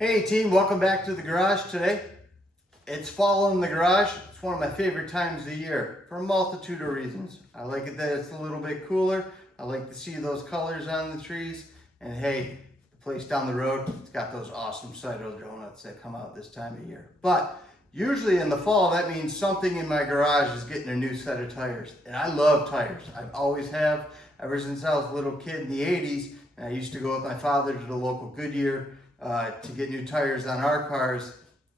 Hey team, welcome back to the garage today. It's fall in the garage. It's one of my favorite times of the year for a multitude of reasons. I like it that it's a little bit cooler. I like to see those colors on the trees. And hey, the place down the road, it's got those awesome Sidewall donuts that come out this time of year. But usually in the fall, that means something in my garage is getting a new set of tires. And I love tires. I always have, ever since I was a little kid in the 80s. And I used to go with my father to the local Goodyear to get new tires on our cars.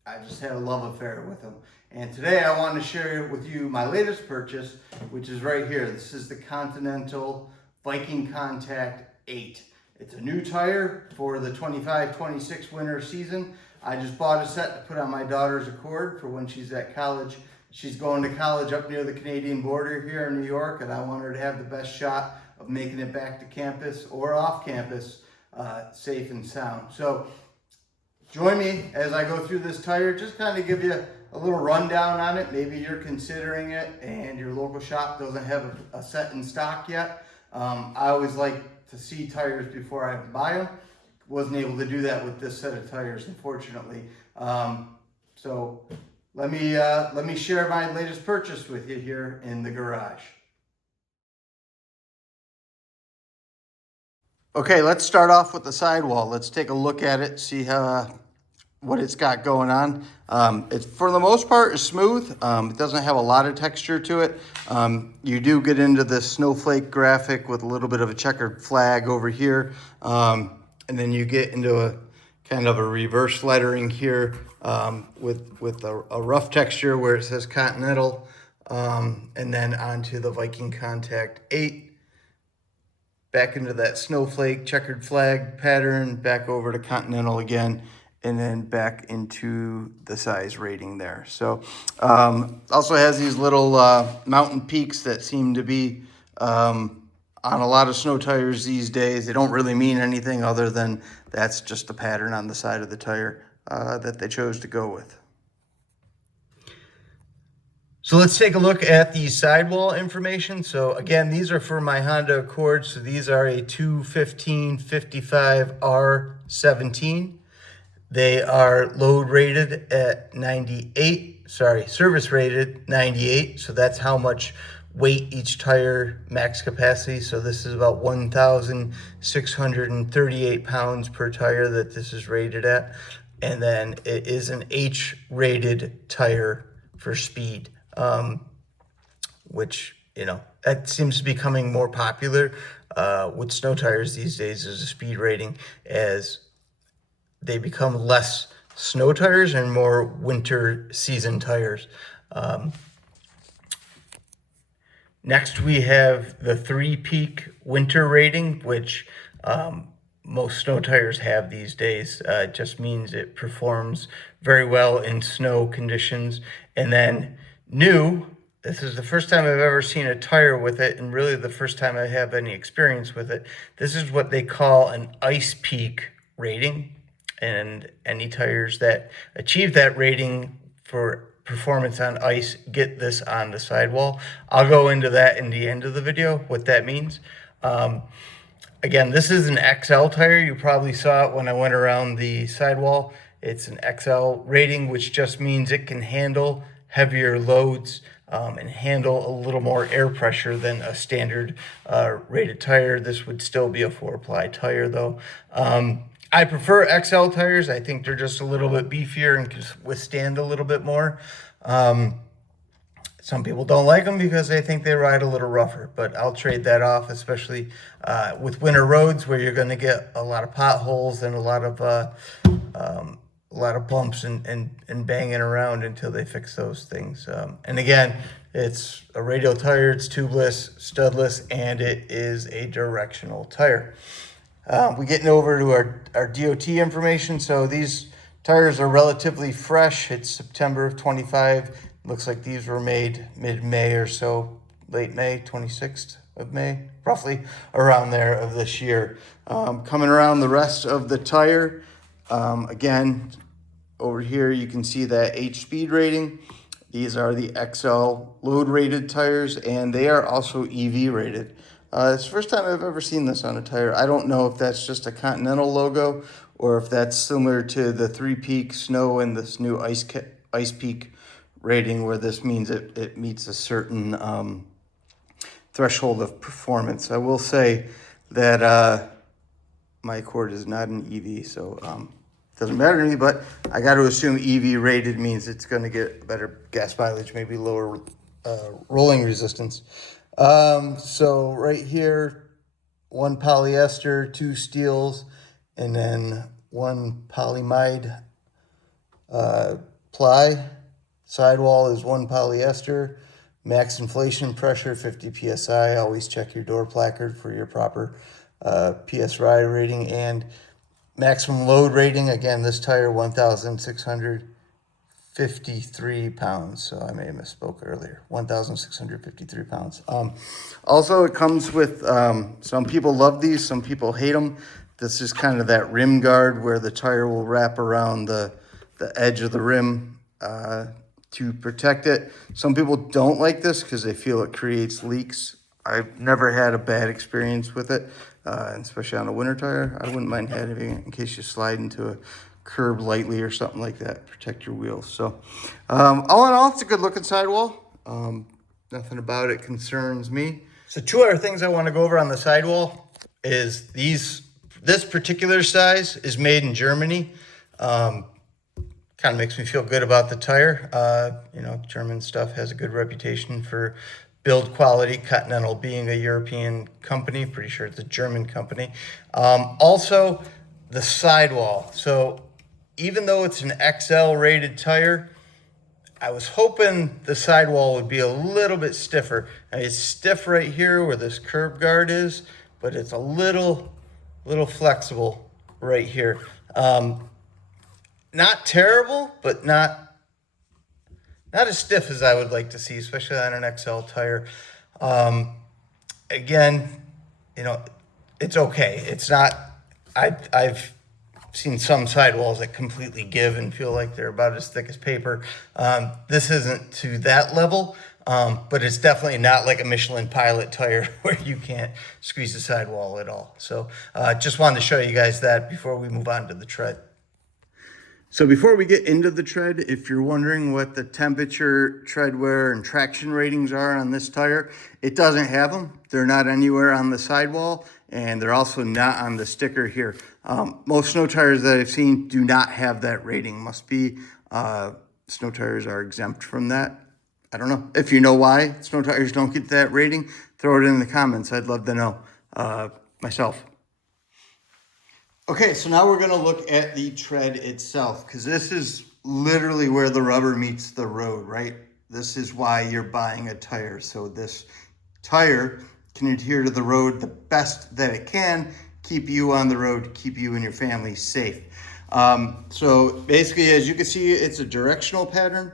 I just had a love affair with them. And today I want to share with you my latest purchase, which is right here. This is the Continental VikingContact 8. It's a new tire for the 25-26 winter season. I just bought a set to put on my daughter's Accord for when she's at college. She's going to college up near the Canadian border here in New York, and I want her to have the best shot of making it back to campus or off campus safe and sound. So join me as I go through this tire, just kind of give you a little rundown on it. Maybe you're considering it and your local shop doesn't have a set in stock yet. I always like to see tires before I buy them. Wasn't able to do that with this set of tires, unfortunately. So let me share my latest purchase with you here in the garage. Okay, let's start off with the sidewall. Let's take a look at it, see what it's got going on. It's, for the most part, is smooth. It doesn't have a lot of texture to it. You do get into this snowflake graphic with a little bit of a checkered flag over here. And then you get into a kind of a reverse lettering here with a rough texture where it says Continental. And then onto the VikingContact 8. Back into that snowflake checkered flag pattern, back over to Continental again, and then back into the size rating there. So also has these little mountain peaks that seem to be on a lot of snow tires these days. They don't really mean anything other than that's just the pattern on the side of the tire that they chose to go with. So let's take a look at the sidewall information. So again, these are for my Honda Accord. So these are a 215/55R17. They are load rated at 98, service rated 98. So that's how much weight each tire max capacity. So this is about 1,638 pounds per tire that this is rated at. And then it is an H-rated tire for speed. Which, you know, that seems to be becoming more popular with snow tires these days as a speed rating, as they become less snow tires and more winter season tires. Next, we have the 3-peak winter rating, which most snow tires have these days. It just means it performs very well in snow conditions. And then new, this is the first time I've ever seen a tire with it, and really the first time I have any experience with it. This is what they call an ice peak rating, and any tires that achieve that rating for performance on ice get this on the sidewall. I'll go into that in the end of the video, what that means. Again, this is an XL tire. You probably saw it when I went around the sidewall. It's an XL rating, which just means it can handle heavier loads and handle a little more air pressure than a standard rated tire. This would still be a 4-ply tire though. I prefer XL tires. I think they're just a little bit beefier and can withstand a little bit more. Some people don't like them because they think they ride a little rougher, but I'll trade that off, especially with winter roads where you're going to get a lot of potholes and a lot of bumps and banging around until they fix those things. And again, it's a radial tire, it's tubeless, studless, and it is a directional tire. We're getting over to our DOT information. So these tires are relatively fresh. It's September of 25. Looks like these were made mid-May or so, late May, 26th of May, roughly around there of this year. Coming around the rest of the tire, again, over here you can see that H speed rating. These are the XL load rated tires, and they are also EV rated. It's the first time I've ever seen this on a tire. I don't know if that's just a Continental logo or if that's similar to the 3-peak snow and this new ice peak rating, where this means it meets a certain threshold of performance. I will say that my Accord is not an EV, so it doesn't matter to me, but I got to assume EV rated means it's going to get better gas mileage, maybe lower rolling resistance. So right here, 1 polyester, 2 steels, and then 1 polyamide ply. Sidewall is 1 polyester. Max inflation pressure, 50 PSI. Always check your door placard for your proper PSI rating. And maximum load rating, again, this tire, 1,653 pounds. So I may have misspoke earlier, 1,653 pounds. Also, it comes with, some people love these, some people hate them. This is kind of that rim guard where the tire will wrap around the edge of the rim to protect it. Some people don't like this because they feel it creates leaks. I've never had a bad experience with it, especially on a winter tire. I wouldn't mind having it in case you slide into a curb lightly or something like that, protect your wheels. So all in all, it's a good looking sidewall. Nothing about it concerns me. So 2 other things I want to go over on the sidewall is this particular size is made in Germany. Kind of makes me feel good about the tire. German stuff has a good reputation for build quality. Continental being a European company, pretty sure it's a German company. Also, the sidewall. So even though it's an XL rated tire, I was hoping the sidewall would be a little bit stiffer. It's stiff right here where this curb guard is, but it's a little flexible right here. Not terrible, but not as stiff as I would like to see, especially on an XL tire. Again, it's okay. It's not, I've seen some sidewalls that completely give and feel like they're about as thick as paper. This isn't to that level, but it's definitely not like a Michelin Pilot tire where you can't squeeze the sidewall at all. So just wanted to show you guys that before we move on to the tread. So before we get into the tread, if you're wondering what the temperature, tread wear, and traction ratings are on this tire, it doesn't have them. They're not anywhere on the sidewall, and they're also not on the sticker here. Most snow tires that I've seen do not have that rating. Must be snow tires are exempt from that. I don't know. If you know why snow tires don't get that rating, throw it in the comments. I'd love to know myself. Okay, so now we're going to look at the tread itself, because this is literally where the rubber meets the road, right? This is why you're buying a tire. So this tire can adhere to the road the best that it can, keep you on the road, keep you and your family safe. So basically, as you can see, it's a directional pattern.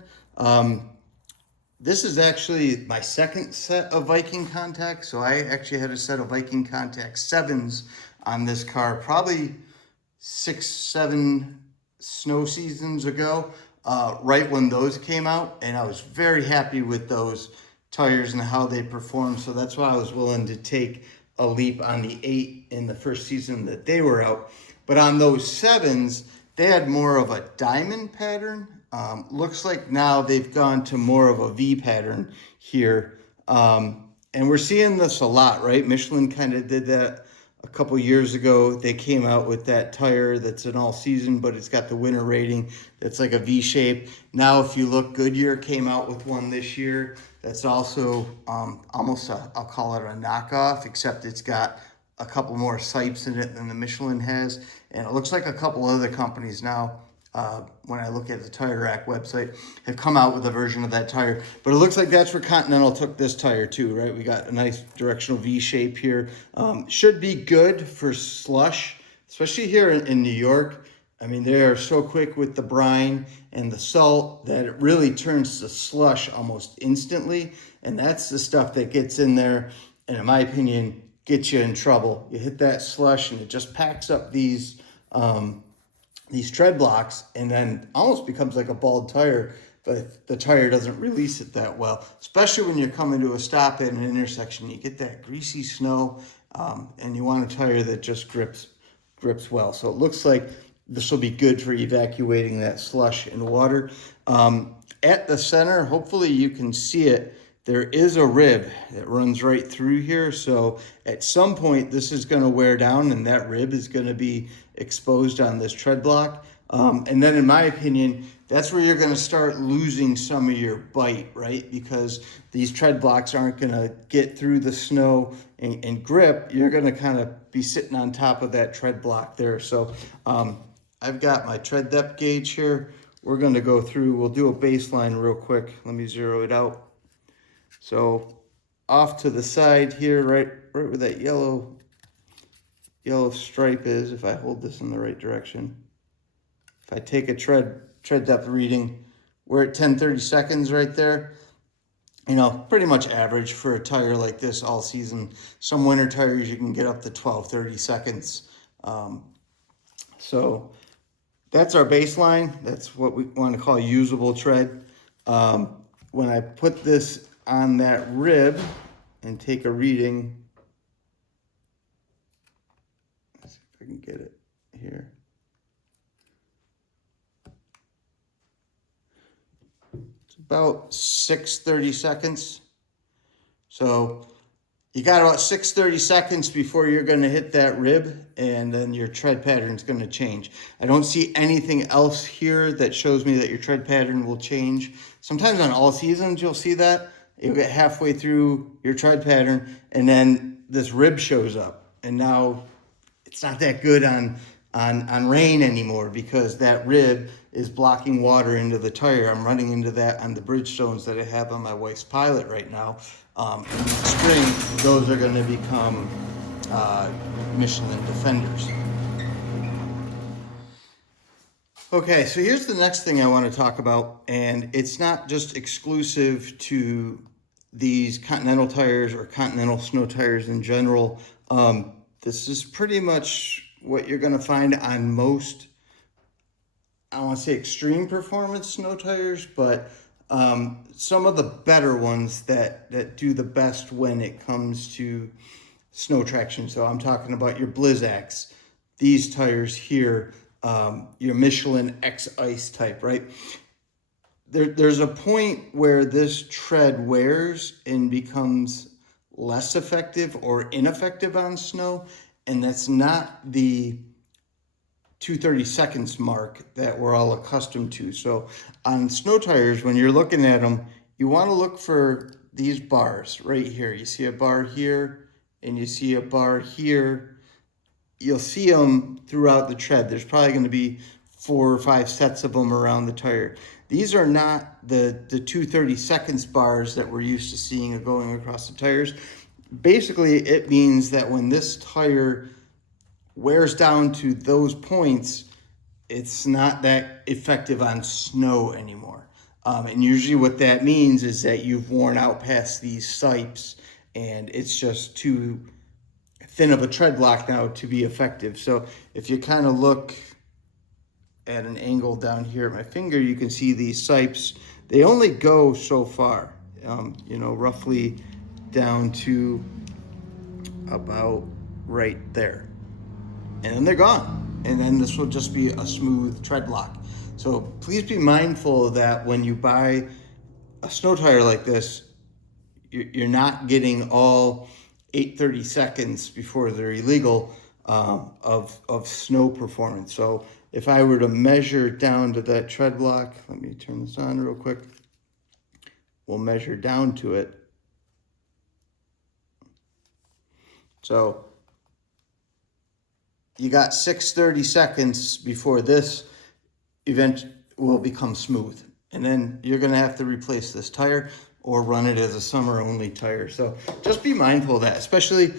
This is actually my second set of VikingContact. So I actually had a set of VikingContact 7s on this car, probably 6-7 snow seasons ago, right when those came out, and I was very happy with those tires and how they performed. So that's why I was willing to take a leap on the 8 in the first season that they were out. But on those 7s, they had more of a diamond pattern. Looks like now they've gone to more of a V pattern here. And we're seeing this a lot, right? Michelin kind of did that a couple years ago. They came out with that tire that's an all season, but it's got the winter rating that's like a V shape. Now, if you look, Goodyear came out with one this year that's also almost I'll call it a knockoff, except it's got a couple more sipes in it than the Michelin has. And it looks like a couple other companies now, when I look at the Tire Rack website, have come out with a version of that tire. But it looks like that's where Continental took this tire too, right? We got a nice directional V shape here. Should be good for slush, especially here in New York. I mean, they are so quick with the brine and the salt that it really turns to slush almost instantly. And that's the stuff that gets in there, and in my opinion, gets you in trouble. You hit that slush and it just packs up these tread blocks and then almost becomes like a bald tire. but the tire doesn't release it that well, especially when you're coming to a stop at an intersection. You get that greasy snow, and you want a tire that just grips well. So it looks like this will be good for evacuating that slush and water. At the center, hopefully you can see it, there is a rib that runs right through here. So at some point this is going to wear down and that rib is going to be exposed on this tread block. And then in my opinion, that's where you're going to start losing some of your bite, right? Because these tread blocks aren't going to get through the snow and grip. You're going to kind of be sitting on top of that tread block there. So I've got my tread depth gauge here. We're going to go through, we'll do a baseline real quick. Let me zero it out. So off to the side here, right where that yellow stripe is, if I hold this in the right direction. If I take a tread depth reading, we're at 10-30 seconds right there. You know, pretty much average for a tire like this all season. Some winter tires you can get up to 12-30 seconds. So that's our baseline. That's what we want to call usable tread. When I put this on that rib and take a reading, let's see if I can get it here. It's about 6:30 seconds. So you got about 6:30 seconds before you're going to hit that rib, and then your tread pattern is going to change. I don't see anything else here that shows me that your tread pattern will change. Sometimes on all seasons you'll see that. You'll get halfway through your tread pattern and then this rib shows up, and now it's not that good on rain anymore because that rib is blocking water into the tire. I'm running into that on the Bridgestones that I have on my wife's Pilot right now. In the spring, those are going to become Michelin Defenders. Okay, so here's the next thing I want to talk about, and it's not just exclusive to these Continental tires or Continental snow tires in general. This is pretty much what you're going to find on most, I don't want to say extreme performance snow tires, but some of the better ones that do the best when it comes to snow traction. So I'm talking about your Blizzaks, these tires here, your Michelin X Ice type, right? There's a point where this tread wears and becomes less effective or ineffective on snow, and that's not the 2:30 seconds mark that we're all accustomed to. So on snow tires, when you're looking at them, you want to look for these bars right here. You see a bar here and you see a bar here. You'll see them throughout the tread. There's probably going to be 4 or 5 sets of them around the tire. These are not the 2:30 seconds bars that we're used to seeing going across the tires. Basically, it means that when this tire wears down to those points, it's not that effective on snow anymore. And usually what that means is that you've worn out past these sipes and it's just too thin of a tread block now to be effective. So if you kind of look at an angle down here at my finger, you can see these sipes. They only go so far, you know, roughly down to about right there. And then they're gone. And then this will just be a smooth tread block. So please be mindful that when you buy a snow tire like this, you're not getting all 8:30 seconds before they're illegal of snow performance. So if I were to measure down to that tread block, let me turn this on real quick. We'll measure down to it. So you got 6:30 seconds before this event will become smooth. And then you're gonna have to replace this tire or run it as a summer only tire. So just be mindful of that, especially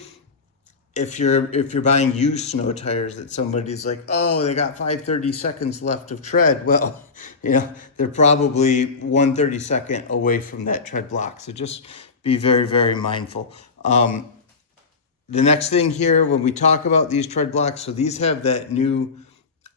if you're buying used snow tires that somebody's like, oh, they got 5:30 seconds left of tread. Well, you know, they're probably 1/32 second away from that tread block. So just be very, very mindful. The next thing here, when we talk about these tread blocks, so these have that new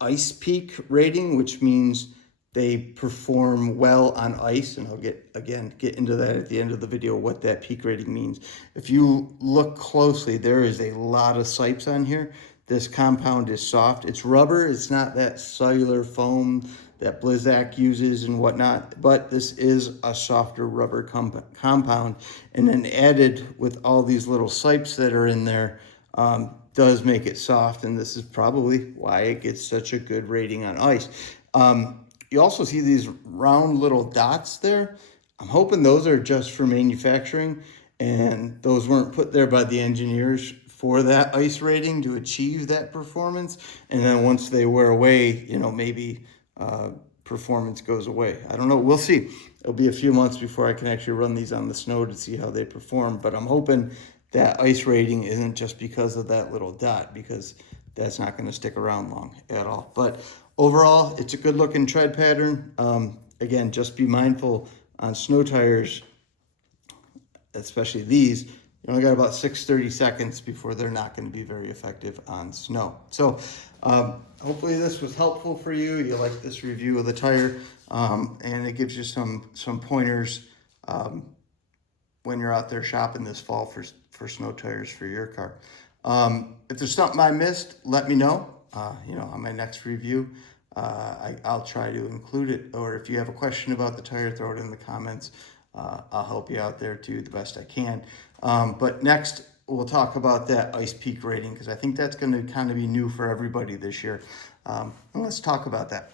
Ice Peak rating, which means they perform well on ice, and I'll get into that at the end of the video, what that peak rating means. If you look closely, there is a lot of sipes on here. This compound is soft. It's rubber. It's not that cellular foam that Blizzak uses and whatnot, but this is a softer rubber compound. And then added with all these little sipes that are in there, does make it soft, and this is probably why it gets such a good rating on ice. You also see these round little dots there. I'm hoping those are just for manufacturing, and those weren't put there by the engineers for that ice rating to achieve that performance. And then once they wear away, you know, maybe performance goes away. I don't know. We'll see. It'll be a few months before I can actually run these on the snow to see how they perform. But I'm hoping that ice rating isn't just because of that little dot, because that's not going to stick around long at all. But overall, it's a good looking tread pattern. Again, just be mindful on snow tires, especially these. You only got about 30 seconds before they're not going to be very effective on snow. So hopefully this was helpful for you. You like this review of the tire, and it gives you some pointers when you're out there shopping this fall for snow tires for your car. If there's something I missed, let me know. You know, on my next review, I'll try to include it. Or if you have a question about the tire, throw it in the comments. I'll help you out there too, the best I can. But next, we'll talk about that ice peak rating, because I think that's going to kind of be new for everybody this year. And let's talk about that.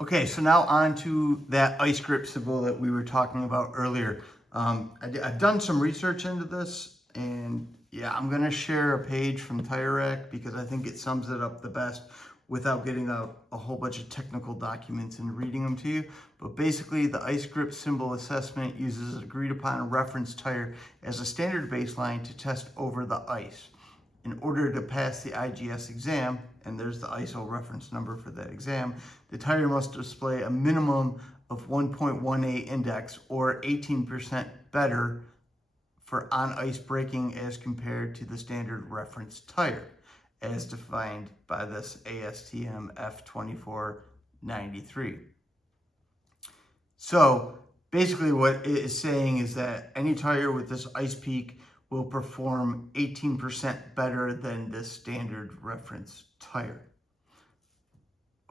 Okay, so now on to that ice grip symbol that we were talking about earlier. I've done some research into this, and yeah, I'm going to share a page from Tire Rack because I think it sums it up the best without getting a whole bunch of technical documents and reading them to you. But basically, the ice grip symbol assessment uses an agreed upon reference tire as a standard baseline to test over the ice. In order to pass the IGS exam, and there's the ISO reference number for that exam, the tire must display a minimum of 1.18 index or 18% better for on-ice braking as compared to the standard reference tire, as defined by this ASTM F2493. So basically what it is saying is that any tire with this ice peak will perform 18% better than this standard reference tire.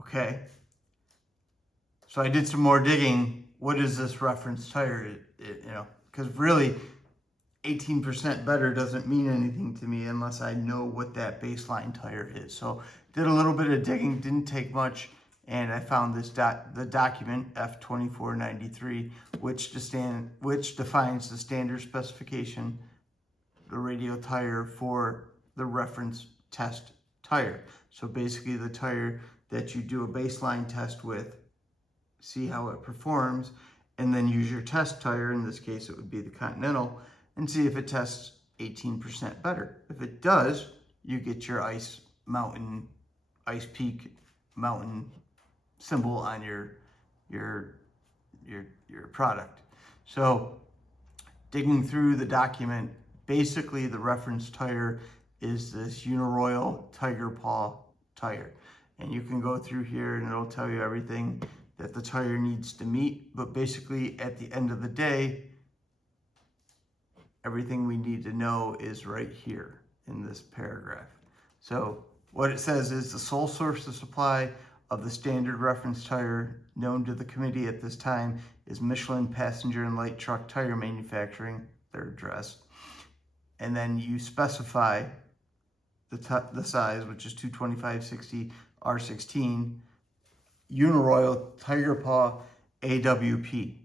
Okay, so I did some more digging. What is this reference tire? You know, because really 18% better doesn't mean anything to me unless I know what that baseline tire is. So did a little bit of digging, didn't take much, and I found this the document F2493, which defines the standard specification, the radial tire for the reference test tire. So basically the tire that you do a baseline test with, see how it performs, and then use your test tire, in this case it would be the Continental, and see if it tests 18% better. If it does, you get your ice peak mountain symbol on your product. So digging through the document, basically the reference tire is this Uniroyal Tiger Paw tire. And you can go through here and it'll tell you everything that the tire needs to meet. But basically at the end of the day, everything we need to know is right here in this paragraph. So what it says is the sole source of supply of the standard reference tire known to the committee at this time is Michelin Passenger and Light Truck Tire Manufacturing, their address. And then you specify the size, which is 225/60 R16, Uniroyal Tiger Paw AWP.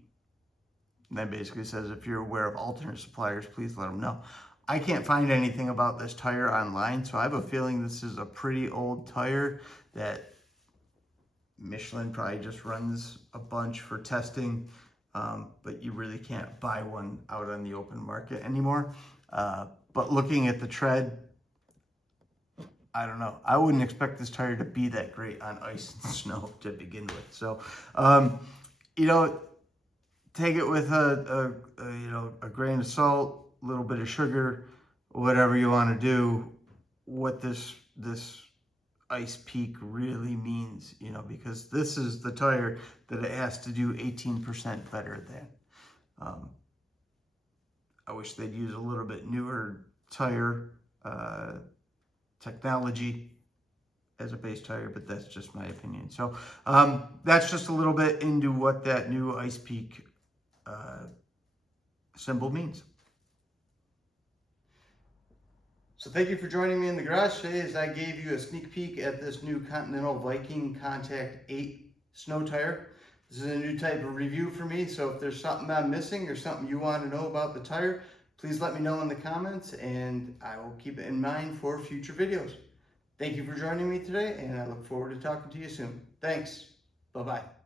And that basically says if you're aware of alternate suppliers, please let them know. I can't find anything about this tire online, so I have a feeling this is a pretty old tire that Michelin probably just runs a bunch for testing, but you really can't buy one out on the open market anymore. But looking at the tread, I don't know. I wouldn't expect this tire to be that great on ice and snow to begin with. So, you know, take it with a grain of salt, a little bit of sugar, whatever you want to do. What this ice peak really means, you know, because this is the tire that it has to do 18% better than. I wish they'd use a little bit newer tire technology as a base tire, but that's just my opinion. So that's just a little bit into what that new ice peak symbol means. So thank you for joining me in the garage today as I gave you a sneak peek at this new Continental VikingContact 8 snow tire. This is a new type of review for me, so if there's something I'm missing or something you want to know about the tire, please let me know in the comments and I will keep it in mind for future videos. Thank you for joining me today and I look forward to talking to you soon. Thanks. Bye-bye.